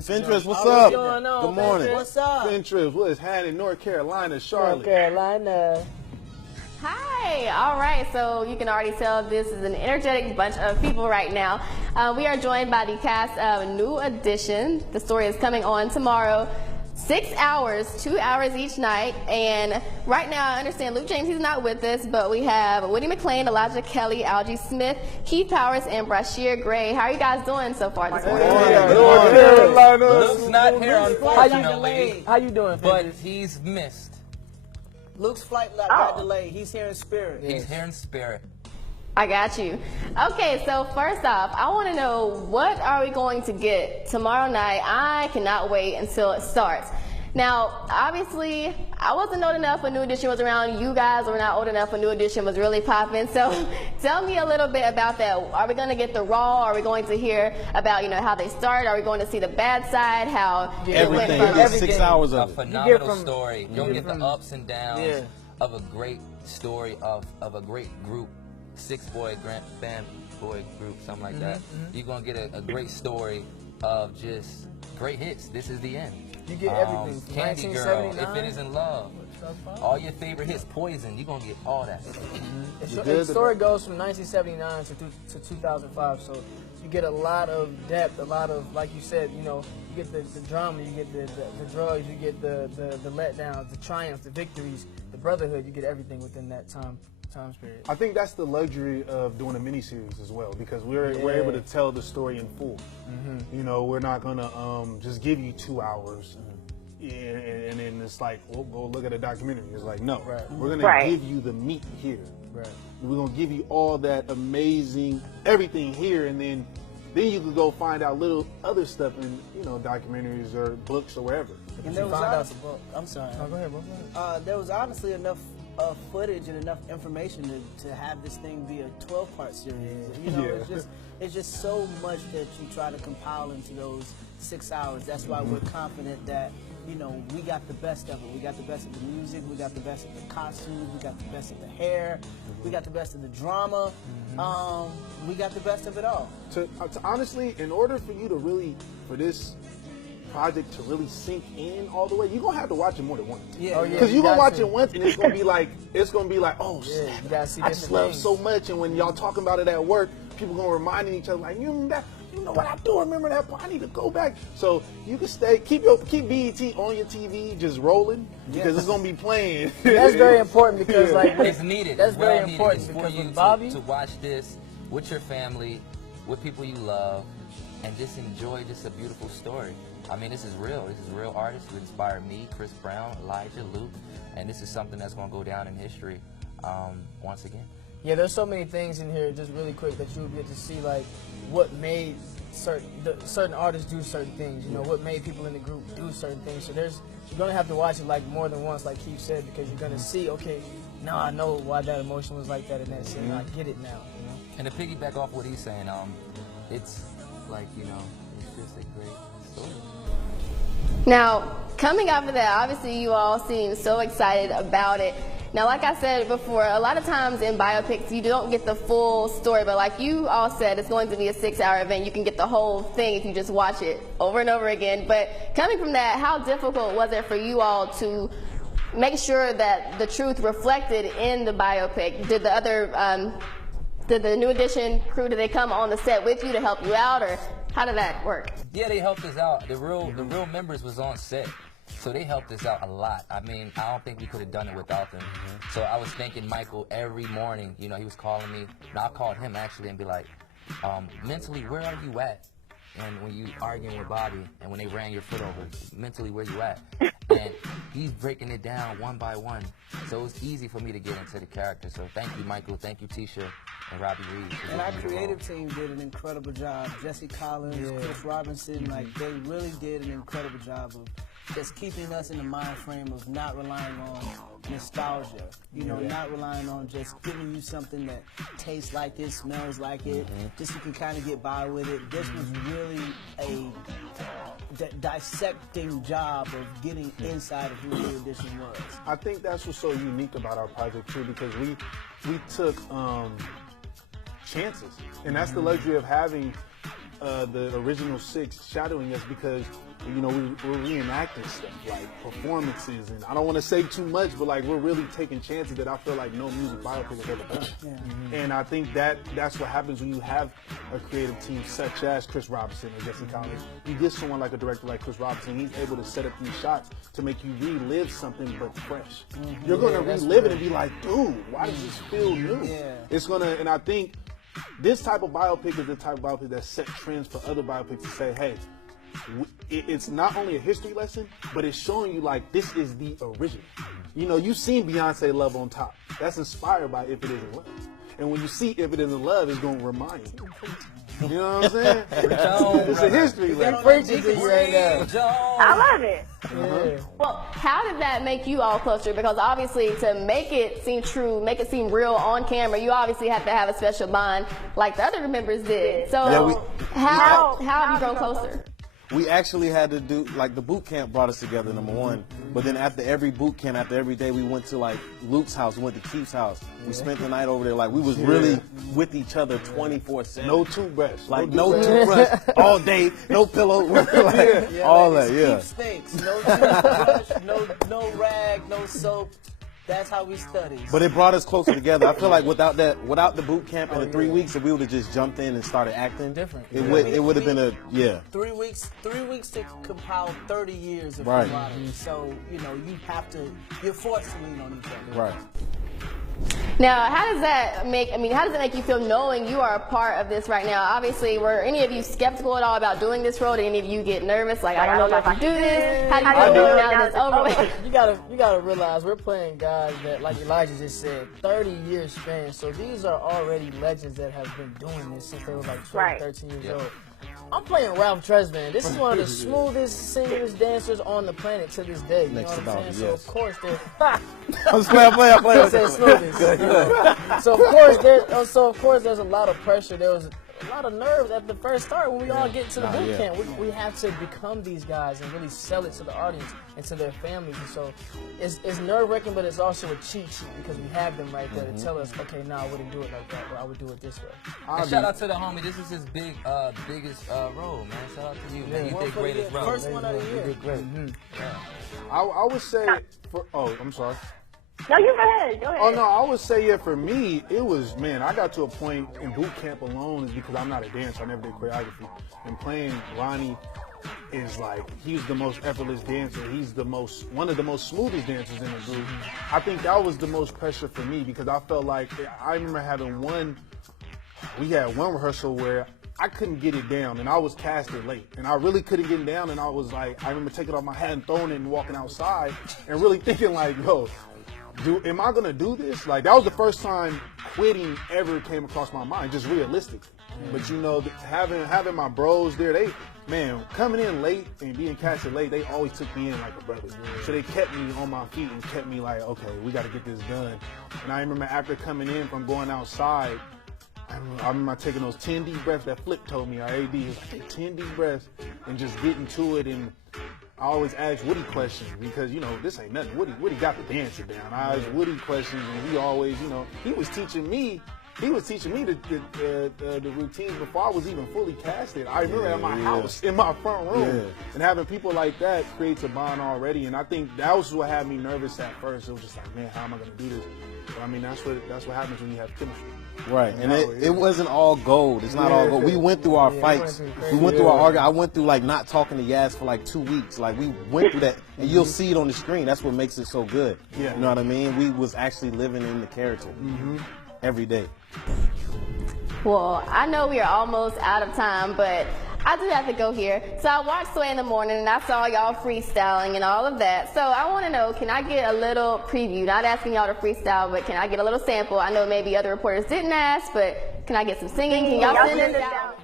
Fentress, what's up? Going on, Good morning. What's up? Fentress, what is happening in North Carolina, Charlotte? North Carolina. Hi, all right, so you can already tell this is an energetic bunch of people right now. We are joined by the cast of New Edition. The story is coming on tomorrow, 6 hours, 2 hours each night. And right now, I understand Luke James, he's not with us, but we have Woody McLean, Elijah Kelly, Algie Smith, Keith Powers, and Brashear Gray. How are you guys doing so far this morning? Luke's not here, unfortunately. How you doing, But he's missed. Luke's flight got delayed. He's here in spirit. He's here in spirit. I got you. Okay, so first off, I want to know, what are we going to get tomorrow night? I cannot wait until it starts. Now, obviously, I wasn't old enough when New Edition was around. You guys were not old enough when New Edition was really popping. So tell me a little bit about that. Are we going to get the raw? Are we going to hear about, how they started? Are we going to see the bad side? How everything. You get 6 hours of a phenomenal story. You'll get the ups and downs of a great story of a great group, six-boy band boy group, something like that. You're going to get a great story of just great hits. This is the end. You get everything. Candy Girl, If It Isn't Love, all your favorite hits, Poison, you're going to get all that. The story goes from 1979 to 2005, so you get a lot of depth, a lot of, like you said, you get the drama, you get the drugs, you get the letdowns, the triumphs, the victories, the brotherhood, you get everything within that time period. I think that's the luxury of doing a miniseries as well, because we're able to tell the story in full. We're not gonna just give you 2 hours, and then it's like, we'll go look at a documentary. It's like, no, we're gonna give you the meat here. We're gonna give you all that amazing everything here, and then you can go find out little other stuff in documentaries or books or wherever. And there was I'm sorry. Oh, go ahead, bro. There was honestly enough footage and enough information to have this thing be a 12-part series. It's just so much that you try to compile into those 6 hours. That's why we're confident that we got the best of it. We got the best of the music. We got the best of the costumes. We got the best of the hair. We got the best of the drama. We got the best of it all. To honestly, in order for you to really, for this project to really sink in all the way, you're gonna have to watch it more than once. Because you're gonna watch it once and it's gonna be like, oh snap, I just love so much. And when y'all talking about it at work, people gonna reminding each other like, you know what I do remember that part. I need to go back. So you can keep BET on your TV just rolling, because it's gonna be playing. That's very important, because it's needed. That's very important, because for you Bobby to watch this with your family, with people you love, and just enjoy just a beautiful story. I mean, this is real. This is real artists who inspired me, Chris Brown, Elijah, Luke, and this is something that's going to go down in history once again. Yeah, there's so many things in here, just really quick, that you'll get to see, like, what made certain artists do certain things, what made people in the group do certain things. So you're going to have to watch it, like, more than once, like Keith said, because you're going to see, okay, now I know why that emotion was like that in that scene. I get it now, And to piggyback off what he's saying, it's like, it's just a great story. Now, coming off of that, obviously you all seem so excited about it. Now, like I said before, a lot of times in biopics you don't get the full story, but like you all said, it's going to be a 6-hour event. You can get the whole thing if you just watch it over and over again. But coming from that, how difficult was it for you all to make sure that the truth reflected in the biopic? Did the other, did the New Edition crew, did they come on the set with you to help you out, or how did that work? Yeah, they helped us out. The real members was on set, so they helped us out a lot. I mean, I don't think we could have done it without them. So I was thanking Michael every morning. He was calling me, and I called him actually and be like, mentally, where are you at? And when you arguing with Bobby, and when they ran your foot over, mentally, where you at? And he's breaking it down one by one. So it was easy for me to get into the character. So thank you, Michael. Thank you, Tisha and Robbie Reed. And our creative team did an incredible job. Jesse Collins, Chris Robinson, they really did an incredible job of just keeping us in the mind frame of not relying on nostalgia, not relying on just giving you something that tastes like it, smells like it, just so you can kind of get by with it. This was really a dissecting job of getting inside of who New Edition was. I think that's what's so unique about our project too, because we took chances, and that's the luxury of having the original 6 shadowing us because, you know, we're reenacting stuff like performances, and I don't want to say too much, but like we're really taking chances that I feel like no music biopic has ever done. Yeah. And I think that's what happens when you have a creative team such as Chris Robinson or Jesse Collins. You get someone like a director like Chris Robinson, he's able to set up these shots to make you relive something but fresh. You're going to relive it and be like, dude, why does this feel new? Yeah. It's going to, and I think this type of biopic is the type of biopic that set trends for other biopics to say, hey, it's not only a history lesson, but it's showing you like this is the original. You know, you've seen Beyonce Love on Top. That's inspired by If It Isn't Love. And when you see If It Isn't Love, it's going to remind you. You know what I'm saying? It's a history lesson. I love it. Well, how did that make you all closer? Because obviously to make it seem true, make it seem real on camera, you obviously have to have a special bond like the other members did. So how have you grown closer? We actually had to do, like, the boot camp brought us together, number one. But then after every boot camp, after every day, we went to, like, Luke's house, we went to Keith's house. We spent the night over there. Like, we was really with each other 24/7. No toothbrush. Like, no toothbrush all day, no pillow, like, all that, yeah. Keep stinks. No toothbrush, no rag, no soap. That's how we study. But it brought us closer together. I feel like without the boot camp and the 3 weeks, if we would have just jumped in and started acting, Different. it would have been a, 3 weeks to compile 30 years of Right. camaraderie. So, you know, you're forced to lean on each other. right. Now, how does that make you feel knowing you are a part of this right now? Obviously, were any of you skeptical at all about doing this role? Did any of you get nervous? Like, I don't know if I can do this. How do you feel now that it's over with? You gotta realize we're playing guys that, like Elijah just said, 30 years span. So these are already legends that have been doing this since they were like 12, 13 years old. I'm playing Ralph Tresvant. This is one of the smoothest singers, dancers on the planet to this day. You know what I'm saying? So of course there's I'm playing. So of course there's a lot of pressure. There was a lot of nerves at the first start when we all get to the boot camp. We have to become these guys and really sell it to the audience and to their families. And so it's nerve-wracking, but it's also a cheat sheet because we have them right there to tell us, okay, I wouldn't do it like that, but I would do it this way. And shout out to the homie. This is his biggest role, man. Shout out to you, man. You did great as well. First one of the year. You did great. I would say, I'm sorry. No, you go ahead. Go ahead. Oh, no, I would say, for me, it was, I got to a point in boot camp alone is because I'm not a dancer. I never did choreography. And playing Ronnie is like, he's the most effortless dancer. He's one of the most smoothest dancers in the group. I think that was the most pressure for me because I felt like, I remember having we had one rehearsal where I couldn't get it down, and I was casted late, and I really couldn't get it down, and I was like, I remember taking off my hat and throwing it and walking outside and really thinking like, yo, am I gonna do this? Like, that was the first time quitting ever came across my mind, just realistic. But you know, having my bros there, coming in late and being casted late, they always took me in like a brother. So they kept me on my feet and kept me like, okay, we got to get this done. And I remember after coming in from going outside, I remember taking those 10 deep breaths that Flip told me, our AD, he was like, take 10 deep breaths and just getting to it. And I always ask Woody questions because, you know, this ain't nothing. Woody got the dancer down. I asked Woody questions, and he always, you know, he was teaching me the routines before I was even fully casted. I remember at my house, in my front room, and having people like that creates a bond already. And I think that was what had me nervous at first. It was just like, man, how am I going to do this? But I mean, that's what happens when you have chemistry. Right, and it wasn't all gold. It's not all gold. We went through our fights. We went through our arguments. I went through like not talking to Yaz for like 2 weeks. Like we went through that, and you'll see it on the screen. That's what makes it so good. Yeah. You know what I mean? We was actually living in the character every day. Well, I know we are almost out of time, but I do have to go here. So I watched Sway in the morning, and I saw y'all freestyling and all of that. So I want to know, can I get a little preview? Not asking y'all to freestyle, but can I get a little sample? I know maybe other reporters didn't ask, but can I get some singing? Can y'all send it down?